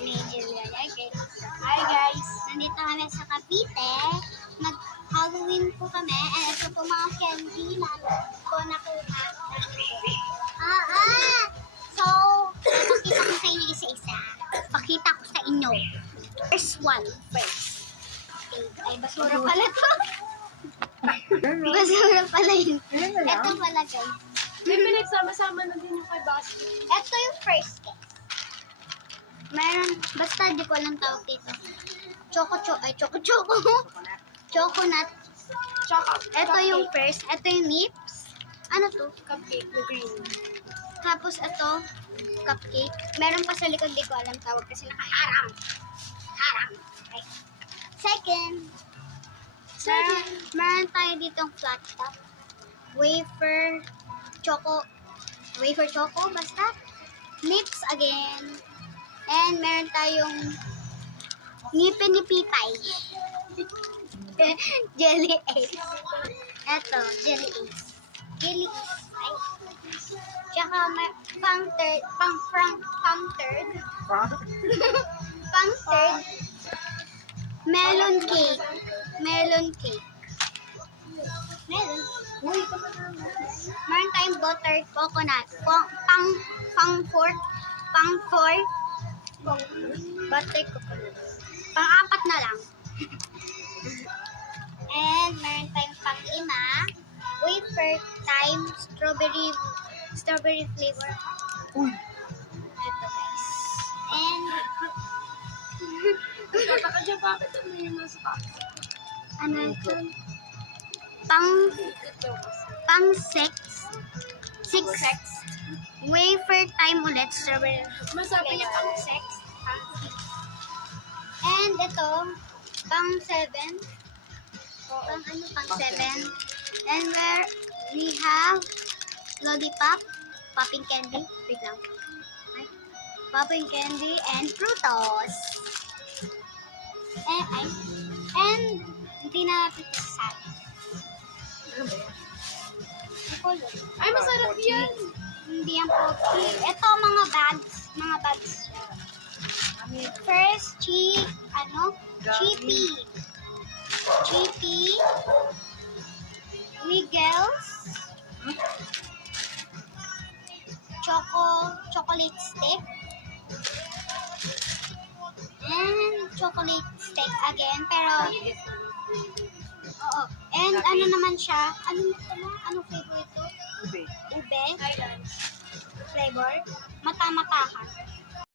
ni Julia. Okay. Hi guys, nandito kami sa Cavite. Mag-Halloween po kami. And ito po mga candy na po nakuha. So, pakita ko sa inyo isa-isa. Pakita ko sa inyo. First one. Okay. Ay, basura pala to. Basura pala yun. Ito pala guys. May pinagsama-sama na din yung kay basket. Ito yung first cake. Meron, basta di ko alam tawag dito. Choco-choco. Choconut. Ito yung first. Ito yung nips. Ano to? Cupcake na green. Tapos ito, cupcake. Meron pa sa likod, di ko alam tawag kasi nakaharang. Harang. Okay. Second. Meron tayo ditong flat top. Wafer choco, basta. Nips again. And meron tayong ngipin-ngipitay. Jelly Ace. Eto, Jelly Ace. Jelly Ace. Ay. Tsaka may pang third. Melon cake. Meron tayong buttered coconut. Pang four. Buttered coconut. Pang-apat na lang. And meron tayong pang-lima. Wafer time strawberry flavor. Ito guys. And Baka dyan, bakit ano yung nasa box? ano ito? Pang six. Wafer time ulit. Strawberry Masabi niya pang sex. And ito, pang 7. Pang 7. And where we have lollipop, popping candy. Wait lang. Ay. Popping candy and Fruitos. And hindi na pipisasabi. Ay, masarap yan. Hindi yan pocky. Ito, mga bags. Siya. First, Chippy. Wiggles. Chocolate stick. And chocolate stick again. Pero, oo. And ano naman siya? Ano flavor ito? Ube. Flavor. Mata-matahan.